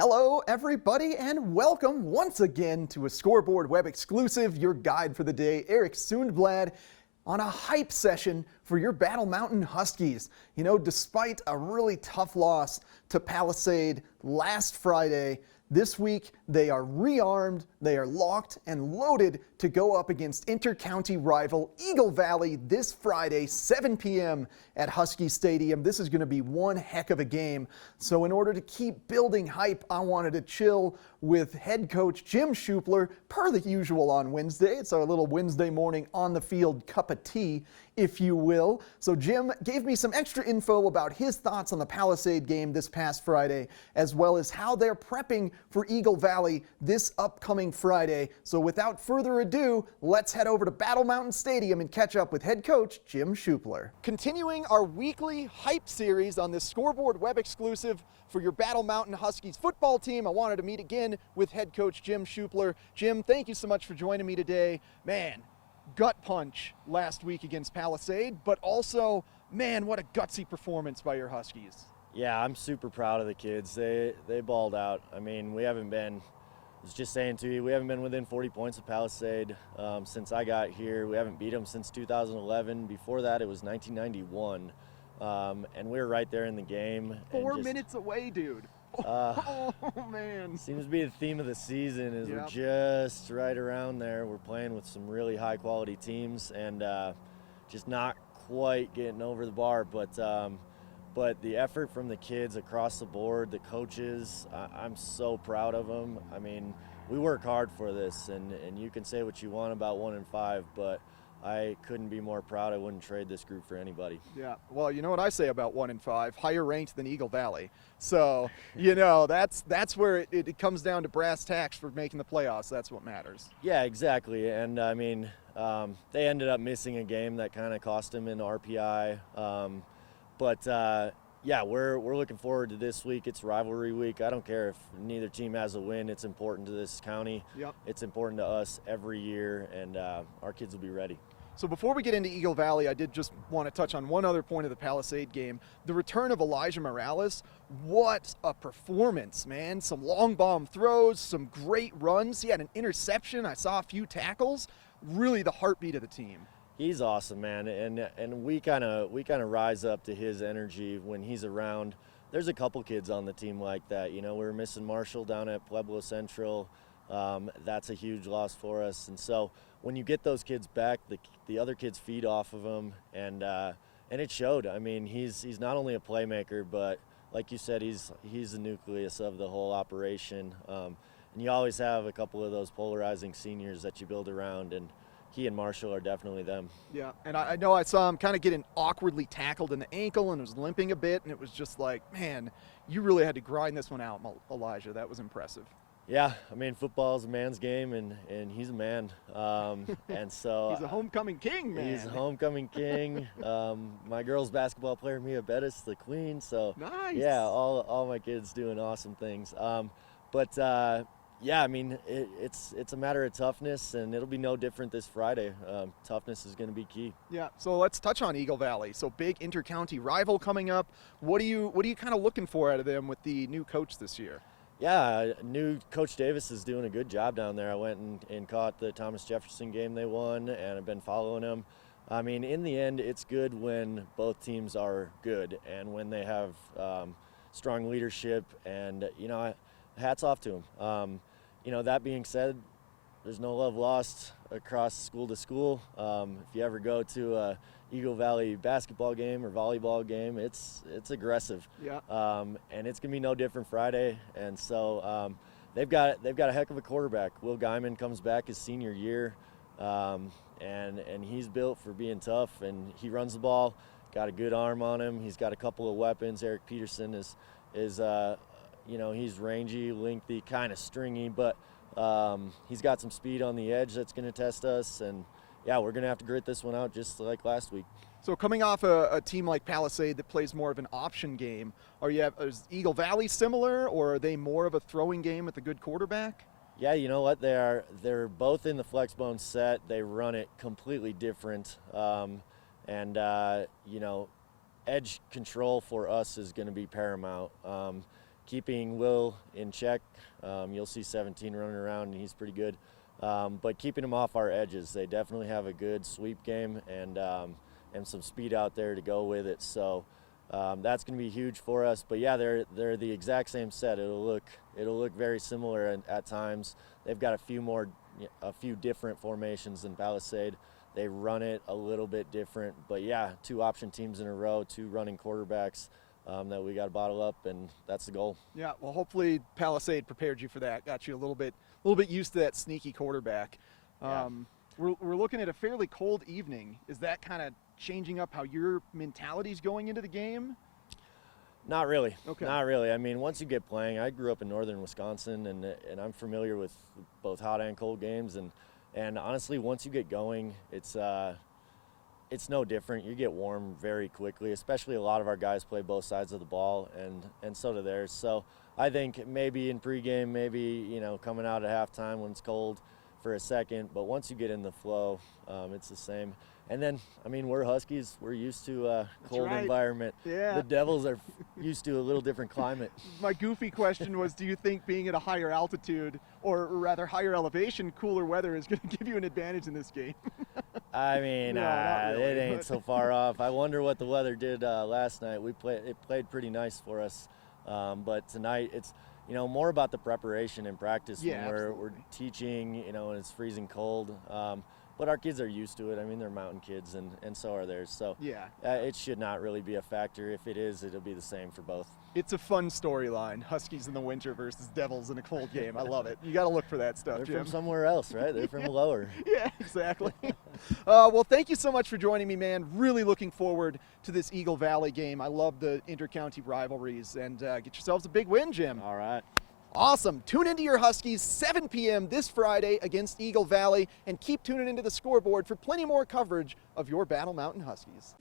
Hello, everybody, and welcome once again to a Scoreboard web exclusive, your guide for the day. Eric Sundblad on a hype session for your Battle Mountain Huskies. You know, despite a really tough loss to Palisade last Friday, this week they are rearmed, they are locked and loaded to go up against inter-county rival Eagle Valley this Friday, 7 p.m. at Husky Stadium. This is going to be one heck of a game. So in order to keep building hype, I wanted to chill with head coach Jim Schuppler, per the usual on Wednesday. It's our little Wednesday morning on the field cup of tea, if you will. So Jim gave me some extra info about his thoughts on the Palisade game this past Friday, as well as how they're prepping for Eagle Valley this upcoming Friday. So without further ado, let's head over to Battle Mountain Stadium and catch up with head coach Jim Schuppler. Continuing our weekly hype series on this Scoreboard web exclusive for your Battle Mountain Huskies football team, I wanted to meet again with head coach Jim Schuppler. Jim, thank you so much for joining me today. Man, gut punch last week against Palisade, but also, man, what a gutsy performance by your Huskies. Yeah, I'm super proud of the kids. They balled out. I mean, I was just saying to you, we haven't been within 40 points of Palisade since I got here. We haven't beat them since 2011. Before that, it was 1991. And we were right there in the game. 4 minutes away, dude. Oh, man. Seems to be the theme of the season is Yep. We're just right around there. We're playing with some really high-quality teams and just not quite getting over the bar. But the effort from the kids across the board, the coaches, I'm so proud of them. I mean, we work hard for this, and you can say what you want about 1 and 5, but I couldn't be more proud. I wouldn't trade this group for anybody. Yeah, well, you know what I say about 1 and 5, higher ranked than Eagle Valley. So, you know, that's where it comes down to brass tacks for making the playoffs. That's what matters. Yeah, exactly. And I mean, they ended up missing a game that kind of cost them in RPI. Yeah, we're looking forward to this week. It's rivalry week. I don't care if neither team has a win. It's important to this county. Yep. It's important to us every year, and our kids will be ready. So before we get into Eagle Valley, I did just want to touch on one other point of the Palisade game. The return of Elijah Morales. What a performance, man. Some long bomb throws, some great runs. He had an interception. I saw a few tackles. Really the heartbeat of the team. He's awesome, man, and we kind of rise up to his energy when he's around. There's a couple kids on the team like that. You know, we were missing Marshall down at Pueblo Central. That's a huge loss for us, and so when you get those kids back, the other kids feed off of him, and it showed. I mean, he's not only a playmaker, but like you said, he's the nucleus of the whole operation. And you always have a couple of those polarizing seniors that you build around, and he and Marshall are definitely them. Yeah, and I know I saw him kind of getting awkwardly tackled in the ankle and was limping a bit, and it was just like, man, you really had to grind this one out, Elijah. That was impressive. Yeah, I mean, football is a man's game, and he's a man. And so He's a homecoming king, man. He's a homecoming king. My girls' basketball player, Mia Bettis, the queen. So Nice. yeah, all my kids doing awesome things. Yeah, I mean, it's a matter of toughness, and it'll be no different this Friday. Toughness is going to be key. Yeah, so let's touch on Eagle Valley. So big inter-county rival coming up. What are you kind of looking for out of them with the new coach this year? Yeah, new Coach Davis is doing a good job down there. I went and caught the Thomas Jefferson game they won, and I've been following them. I mean, in the end, it's good when both teams are good and when they have strong leadership, and, you know, hats off to them. You know, that being said, there's no love lost across school to school. If you ever go to a Eagle Valley basketball game or volleyball game, it's aggressive. Yeah. And it's gonna be no different Friday. And so they've got a heck of a quarterback. Will Guyman comes back his senior year, and he's built for being tough. And he runs the ball, got a good arm on him. He's got a couple of weapons. Eric Peterson is you know, he's rangy, lengthy, kind of stringy, but he's got some speed on the edge that's going to test us. And, yeah, we're going to have to grit this one out just like last week. So coming off a team like Palisade that plays more of an option game, is Eagle Valley similar, or are they more of a throwing game with a good quarterback? Yeah, you know what? They're both in the flexbone set. They run it completely different. You know, edge control for us is going to be paramount. keeping Will in check. You'll see 17 running around, and he's pretty good. But keeping them off our edges. They definitely have a good sweep game and some speed out there to go with it. So that's going to be huge for us. But yeah, they're the exact same set. It'll look very similar at times. They've got a few different formations than Palisade. They run it a little bit different. But yeah, 2 option teams in a row, 2 running quarterbacks that we got to bottle up, and that's the goal. Yeah, well, hopefully Palisade prepared you for that, got you a little bit used to that sneaky quarterback. Yeah. We're looking at a fairly cold evening. Is that kind of changing up how your mentality's going into the game? Not really. Okay. Not really. I mean, once you get playing, I grew up in northern Wisconsin, and I'm familiar with both hot and cold games, and honestly, once you get going, it's no different. You get warm very quickly, especially a lot of our guys play both sides of the ball, and so do theirs. So I think maybe in pregame, maybe, coming out at halftime when it's cold for a second, but once you get in the flow, it's the same. And then, I mean, we're Huskies. We're used to a cold right. environment. Yeah. The Devils are used to a little different climate. My goofy question was, do you think being at a higher altitude, or rather higher elevation, cooler weather is going to give you an advantage in this game? I mean, No, not really, it ain't so far off. I wonder what the weather did last night. It played pretty nice for us, but tonight it's more about the preparation and practice Yeah, when we're absolutely. teaching, and it's freezing cold. But our kids are used to it. I mean, they're mountain kids, and so are theirs. So Yeah. it should not really be a factor. If it is, it'll be the same for both. It's a fun storyline, Huskies in the winter versus Devils in a cold game. I love it. You got to look for that stuff, They're Jim. from somewhere else, right? They're from lower. Yeah, exactly. Well, thank you so much for joining me, man. Really looking forward to this Eagle Valley game. I love the intercounty rivalries, and get yourselves a big win, Jim. All right. Awesome. Tune into your Huskies 7 p.m. this Friday against Eagle Valley, and keep tuning into the Scoreboard for plenty more coverage of your Battle Mountain Huskies.